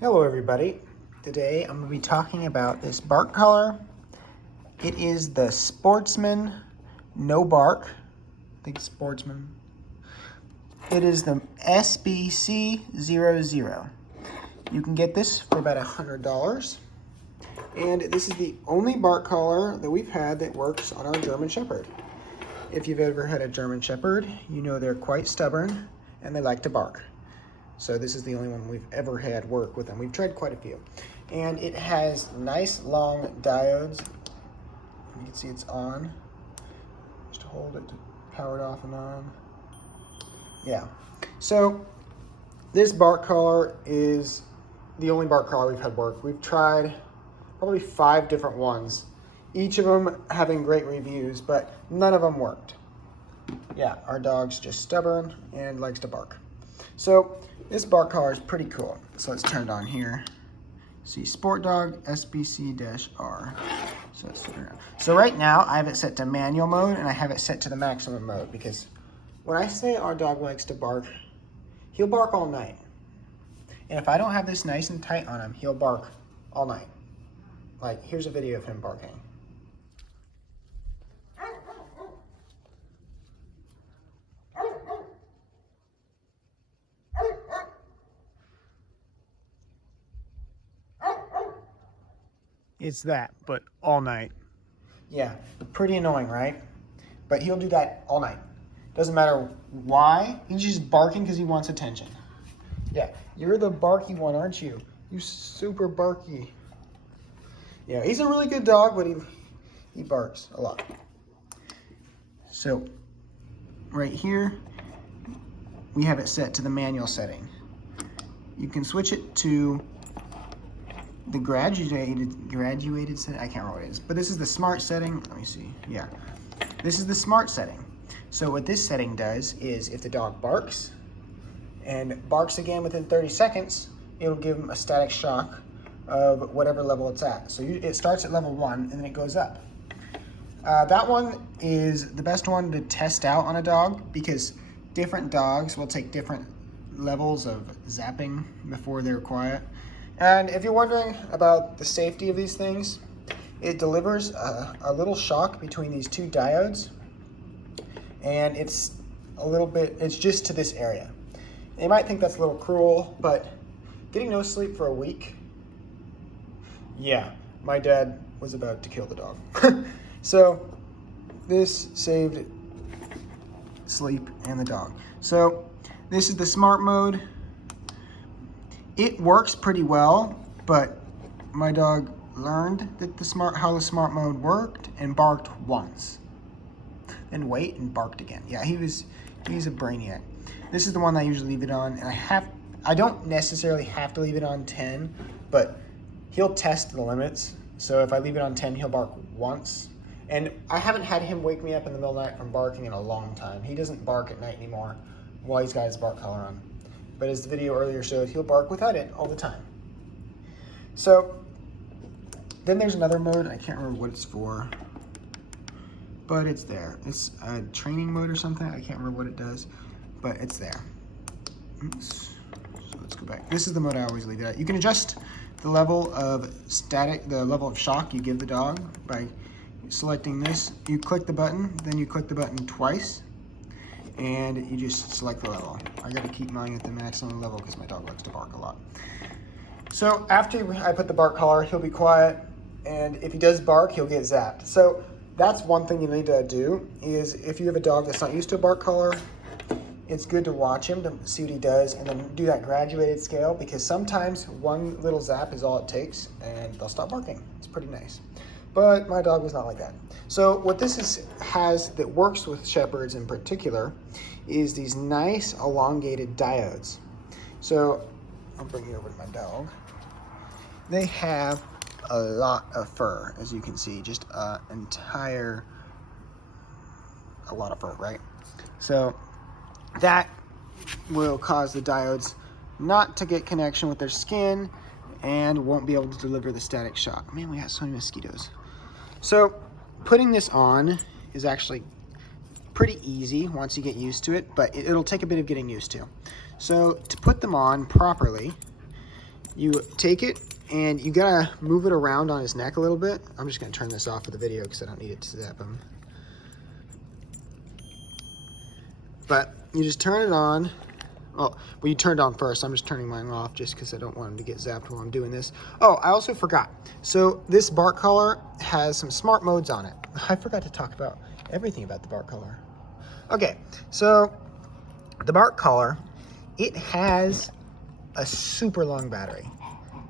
Hello everybody. Today I'm going to be talking about this bark collar. It is the Sportsman No Bark. I think it's Sportsman. It is the SBC00. You can get this for about $100. And this is the only bark collar that we've had that works on our German Shepherd. If you've ever had a German Shepherd, you know they're quite stubborn and they like to bark. So this is the only one we've ever had work with them. We've tried quite a few. And it has nice long diodes. You can see it's on. Just hold it to power it off and on. Yeah. So this bark collar is the only bark collar we've had work. We've tried probably 5 different ones. Each of them having great reviews, but none of them worked. Yeah, our dog's just stubborn and likes to bark. So this bark collar is pretty cool. So let's turn it on here. See, Sport Dog SBC-R. So let's turn it on. So right now I have it set to manual mode and I have it set to the maximum mode because when I say our dog likes to bark, he'll bark all night. And if I don't have this nice and tight on him, he'll bark all night. Like, here's a video of him barking. It's that, but all night. Yeah, pretty annoying, right? But he'll do that all night. Doesn't matter why, he's just barking because he wants attention. Yeah, you're the barky one, aren't you? You super barky. Yeah, he's a really good dog, but he barks a lot. So, right here, we have it set to the manual setting. You can switch it to the graduated setting. I can't remember what it is, but this is the smart setting. Let me see. Yeah, this is the smart setting. So what this setting does is if the dog barks and barks again within 30 seconds, it'll give him a static shock of whatever level it's at. So it starts at level 1 and then it goes up. That one is the best one to test out on a dog because different dogs will take different levels of zapping before they're quiet. And if you're wondering about the safety of these things, it delivers a little shock between these 2 diodes, and it's just to this area. You might think that's a little cruel, but getting no sleep for a week, yeah, my dad was about to kill the dog. So this saved sleep and the dog. So this is the smart mode. It works pretty well, but my dog learned that how the smart mode worked and barked once. Then wait and barked again. Yeah, he's a brainiac. This is the one I usually leave it on, and I don't necessarily have to leave it on 10, but he'll test the limits. So if I leave it on 10, he'll bark once. And I haven't had him wake me up in the middle of the night from barking in a long time. He doesn't bark at night anymore while he's got his bark collar on. But as the video earlier showed, he'll bark without it all the time. So then there's another mode. I can't remember what it's for, but it's there. It's a training mode or something. I can't remember what it does, but it's there. Oops. So let's go back. This is the mode I always leave it at. You can adjust the level of the level of shock you give the dog by selecting this. You click the button, then you click the button twice, and you just select the level. I gotta keep mine at the maximum level because my dog likes to bark a lot. So after I put the bark collar, he'll be quiet, and if he does bark, he'll get zapped. So that's one thing you need to do is if you have a dog that's not used to a bark collar, it's good to watch him to see what he does and then do that graduated scale because sometimes one little zap is all it takes and they'll stop barking. It's pretty nice. But my dog was not like that. So what this has that works with Shepherds in particular is these nice elongated diodes. So I'll bring you over to my dog. They have a lot of fur, as you can see, just a lot of fur, right? So that will cause the diodes not to get connection with their skin and won't be able to deliver the static shock. Man, we got so many mosquitoes. So putting this on is actually pretty easy once you get used to it, but it'll take a bit of getting used to. So to put them on properly, You take it and you gotta move it around on his neck a little bit. I'm just gonna turn this off of the video because I don't need it to zap him. But you just turn it on. Well, you turned on first. I'm just turning mine off just because I don't want him to get zapped while I'm doing this. Oh, I also forgot. So this bark collar has some smart modes on it. I forgot to talk about everything about the bark collar. Okay, so the bark collar, it has a super long battery.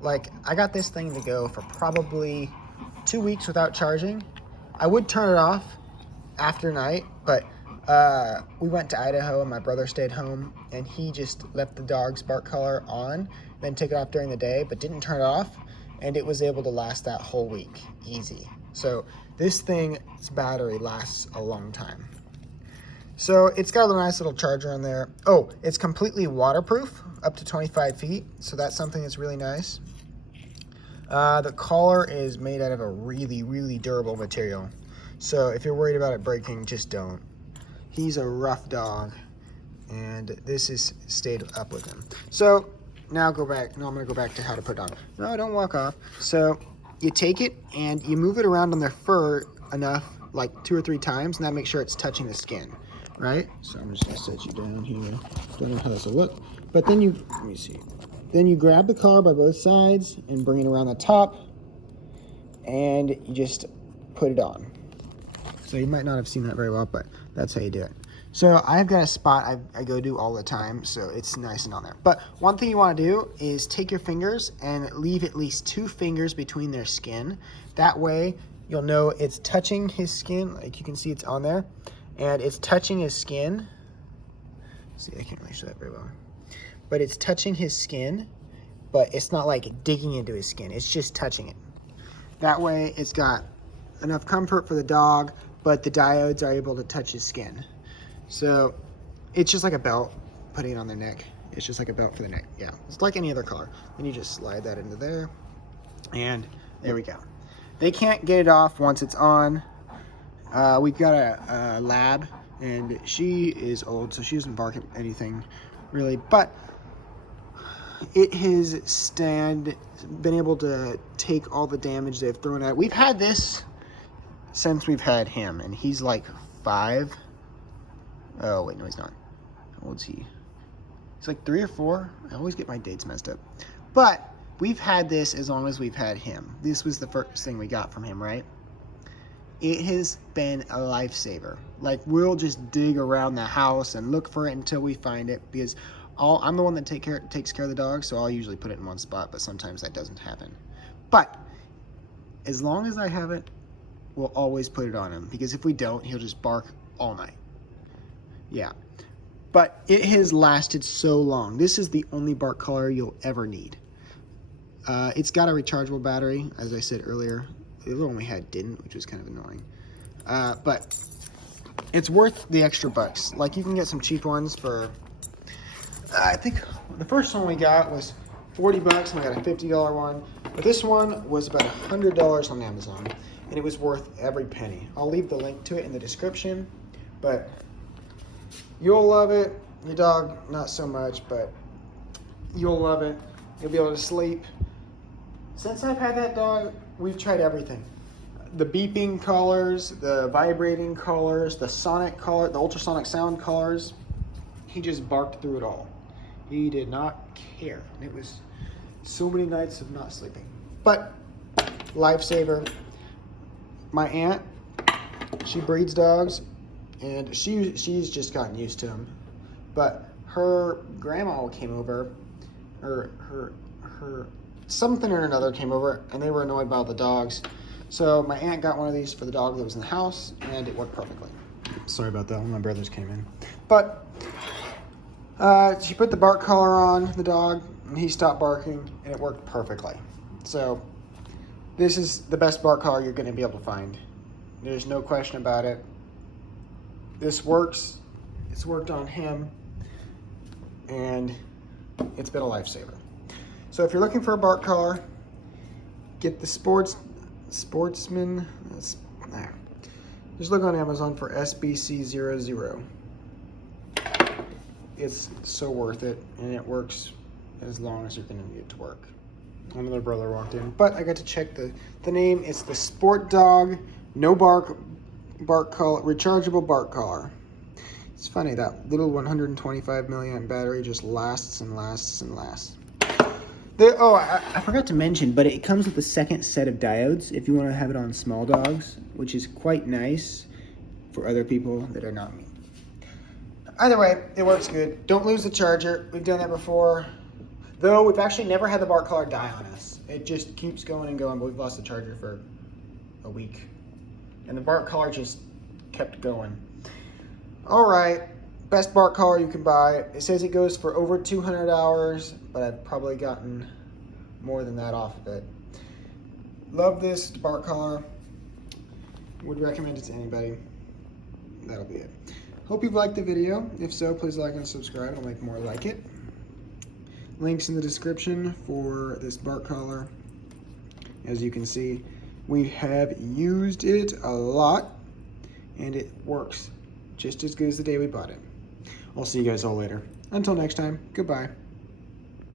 Like, I got this thing to go for probably 2 weeks without charging. I would turn it off after night, but we went to Idaho and my brother stayed home and he just left the dog's bark collar on, then took it off during the day, but didn't turn it off, and it was able to last that whole week easy. So this thing's battery lasts a long time. So it's got a nice little charger on there. Oh, it's completely waterproof up to 25 feet. So that's something that's really nice. The collar is made out of a really, really durable material. So if you're worried about it breaking, just don't. He's a rough dog, and this has stayed up with him. So now go back. No, I'm gonna go back to how to put it on. No, don't walk off. So you take it and you move it around on their fur enough, like 2 or 3 times, and that makes sure it's touching the skin, right? So I'm just gonna set you down here. Don't know how this will look, but then let me see. Then you grab the collar by both sides and bring it around the top, and you just put it on. So you might not have seen that very well, but that's how you do it. So I've got a spot I go to all the time, so it's nice and on there. But one thing you want to do is take your fingers and leave at least 2 fingers between their skin. That way you'll know it's touching his skin. Like you can see it's on there, and it's touching his skin. See, I can't really show that very well. But it's touching his skin, but it's not like digging into his skin. It's just touching it. That way it's got enough comfort for the dog, but the diodes are able to touch his skin. So it's just like a belt, putting it on their neck. It's just like a belt for the neck. Yeah, it's like any other collar. Then you just slide that into there, and there we go. They can't get it off once it's on. We've got a lab, and she is old, so she doesn't bark at anything really, but it has been able to take all the damage they've thrown at it. We've had this since we've had him, and he's like 5. Oh wait, no, he's not. How old is he? He's like 3 or 4. I always get my dates messed up. But we've had this as long as we've had him. This was the first thing we got from him, right? It has been a lifesaver. Like, we'll just dig around the house and look for it until we find it, because I'm the one that takes care of the dog, so I'll usually put it in one spot, but sometimes that doesn't happen. But as long as I have it, we'll always put it on him, because if we don't, he'll just bark all night. Yeah, but it has lasted so long. This is the only bark collar you'll ever need. It's got a rechargeable battery, as I said earlier. The other one we had didn't, which was kind of annoying. But it's worth the extra bucks. Like, you can get some cheap ones for, I think the first one we got was $40, and I got a $50 one. But this one was about $100 on Amazon, and it was worth every penny. I'll leave the link to it in the description, but you'll love it. Your dog, not so much, but you'll love it. You'll be able to sleep. Since I've had that dog, we've tried everything. The beeping collars, the vibrating collars, the sonic collar, the ultrasonic sound collars. He just barked through it all. He did not care. And it was so many nights of not sleeping. But lifesaver. My aunt, she breeds dogs, and she's just gotten used to them. But her grandma came over, her something or another came over, and they were annoyed by all the dogs. So my aunt got one of these for the dog that was in the house, and it worked perfectly. Sorry about that, when my brothers came in. But she put the bark collar on the dog, and he stopped barking, and it worked perfectly. So this is the best bark collar you're going to be able to find. There's no question about it. This works. It's worked on him, and it's been a lifesaver. So if you're looking for a bark collar, get the Sportsman. Just look on Amazon for SBC00. It's so worth it, and it works as long as you're going to need it to work. Another brother walked in, but I got to check the name. It's the Sport Dog, no bark collar, rechargeable bark collar. It's funny, that little 125 milliamp battery just lasts and lasts and lasts. I forgot to mention, but it comes with a second set of diodes if you want to have it on small dogs, which is quite nice for other people that are not me. Either way, it works good. Don't lose the charger. We've done that before. Though we've actually never had the bark collar die on us. It just keeps going and going, but we've lost the charger for a week. And the bark collar just kept going. All right, best bark collar you can buy. It says it goes for over 200 hours, but I've probably gotten more than that off of it. Love this bark collar. Would recommend it to anybody. That'll be it. Hope you've liked the video. If so, please like and subscribe. I'll make more like it. Links in the description for this bark collar. As you can see, we have used it a lot, and it works just as good as the day we bought it. I'll see you guys all later. Until next time, goodbye.